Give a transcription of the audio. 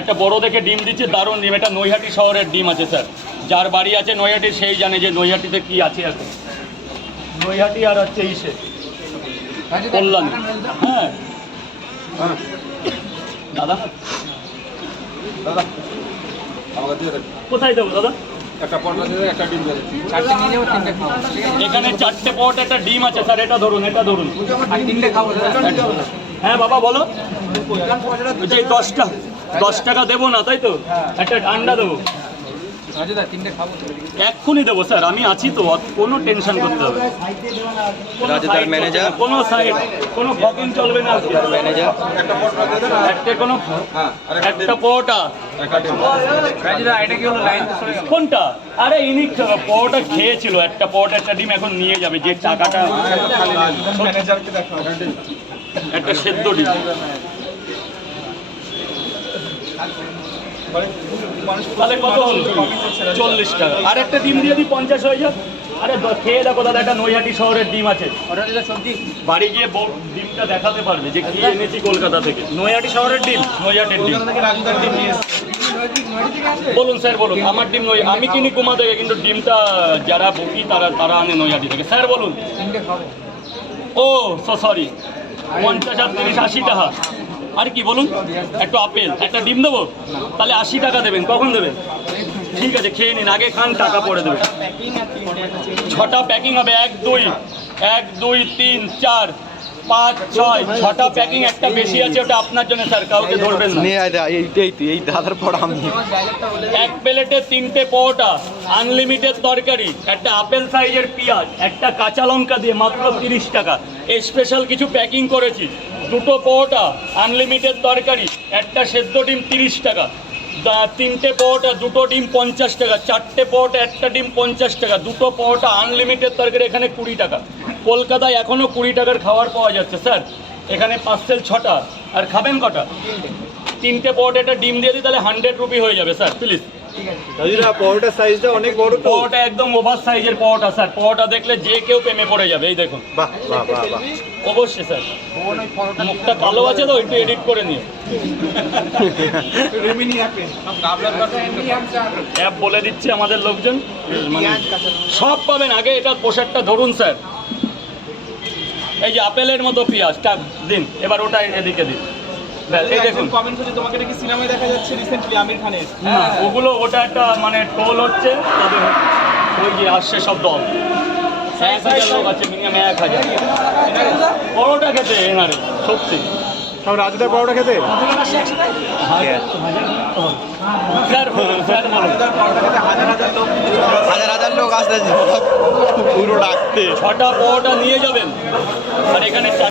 একটা বড় দেখে ডিম দিচ্ছে, দারুণ ডিম। এটা নৈহাটি শহরের ডিম আছে স্যার। যার বাড়ি আছে নৈহাটি সেই জানে যে নৈহাটিতে কি আছে এখন। নৈহাটি আর হচ্ছে ইসে কল্যাণী। হ্যাঁ দাদা দাদা আমাকে দিয়ে দেন। কোথায় দেবো দাদা? একটা পটলা দিয়ে একটা ডিম দিয়ে দেন। চারটে নিয়ে যাবো, তিনটে খাবো। এখানে 4টে পট একটা ডিম আছে স্যার। এটা ধরুন, এটা ধরুন। আর তিনটে খাবো দাদা। হ্যাঁ বাবা বলো। যে 10 টাকা দেবো না তাই তো? একটা আন্ডা দেবো, রাজুদা তিনটে খাবো তো। এক্ষুনি দেবো স্যার। আমি আছি তো, কোনো টেনশন করতে হবে। রাজুদার ম্যানেজার। কোনো সাইড, কোনো ফকিং চলবে না। ম্যানেজার একটা পটলা দিয়ে দেন। একটা কোনো হ্যাঁ আর একটা পরোটা। একটা ডিম। রাজুদা এটা কি হলো, লাইন তো সরে গেল। কোনটা? আরে ইনি পরোটা খেয়েছিল, একটা পরোটা একটা ডিম এখন নিয়ে যাবে। যে টাকাটা ম্যানেজারকে দেখো। একটা সেদ্ধ ডিম। তাহলে কত হলো? 40 টাকা। আর একটা ডিম দিয়ে দিই, 50 হয়ে যাক। আরে খেয়ে দেখো দাদা, একটা নৈহাটি শহরের ডিম আছে। রাজুদা সবজি বাড়ি গিয়ে ডিমটা দেখাতে পারবে যে কি এনেছি কলকাতা থেকে। নৈহাটি শহরের ডিম, নৈহাটির ডিম। রাজুদার ডিম নিয়ে বলুন স্যার বলুন। আমার ডিম নই, আমি কিনি কুমা থেকে, কিন্তু ডিমটা যারা বুকি তারা আনে নৈহাটি থেকে। স্যার বলুন। তিনটে খাবো। ও সরি, 50 আর 30 80 টাকা। আর কি বলুন? একটু আপেল, একটা ডিম দেবো। তাহলে 80 টাকা দেবেন। কখন দেবেন? ঠিক আছে খেয়ে নিন, আগে খান, টাকা পরে দেবেন। 6টা প্যাকিং হবে। 1 2 1 2 3 4 5 6 6টা প্যাকিং। একটা বেশি আছে, ওটা আপনার জন্য স্যার, কাউকে ধরবেন না। এই দাদার পর আমি এক প্লেটে 3টে পরোটা, আনলিমিটেড তরকারি, একটা আপেল সাইজের পেঁয়াজ, একটা কাঁচা লঙ্কা দিয়ে মাত্র 30 টাকা। স্পেশাল কিছু প্যাকিং করেছি। 2টো পরোটা, আনলিমিটেড তরকারি, একটা সেদ্ধ ডিম 30 টাকা। 3টে পরোটা, 2টো ডিম 50 টাকা। 4টে পরোটা, একটা ডিম 50 টাকা। 2টো পরোটা, আনলিমিটেড তরকারি, এখানে 20 টাকা। কলকাতায় এখনও 20 টাকার খাবার পাওয়া যাচ্ছে স্যার। এখানে পার্সেল 6টা। আর খাবেন কটা? 3টে পরোটা, একটা ডিম দিয়ে দিই, তাহলে 100 রুপি হয়ে যাবে স্যার, প্লিজ। রাজুদা পরোটার সাইজটা অনেক বড় তো। পরোটা একদম ওভার সাইজের পরোটা স্যার। পরোটা দেখলে যে কেউ প্রেমে পড়ে যাবে। এই দেখুন। বাহ বাহ বাহ বাহ। অবশ্যই স্যার। মুখটা কালো আছে তো, একটু এডিট করে নিও। অ্যাপ বলে দিচ্ছে আমাদের লোকজন, মানে সব পাবেন। আগে এটা পোশাকটা ধরুন স্যার। এই যে আপেলের মতো পেঁয়াজটা দিন, এবার ওটা এদিকে দিন। এই দেখুন কমেন্ট হচ্ছে তোমাকে নাকি সিনেমায় দেখা যাচ্ছে রিসেন্টলি আমির খানের। না, ওগুলো ওটা একটা মানে টোল হচ্ছে তাদের। ওই যে আসছে সব দল, 1000 লোক আছে, মিনিমাম 1000 পরোটা খেতে এনারে সত্যি। সব রাজুদার পরোটা খেতে। স্যার বলুন, স্যার বলুন। হাজার হাজার লোক আসতেছে পুরো ডাকতে। 6টা পরোটা নিয়ে যাবেন, আর এখানে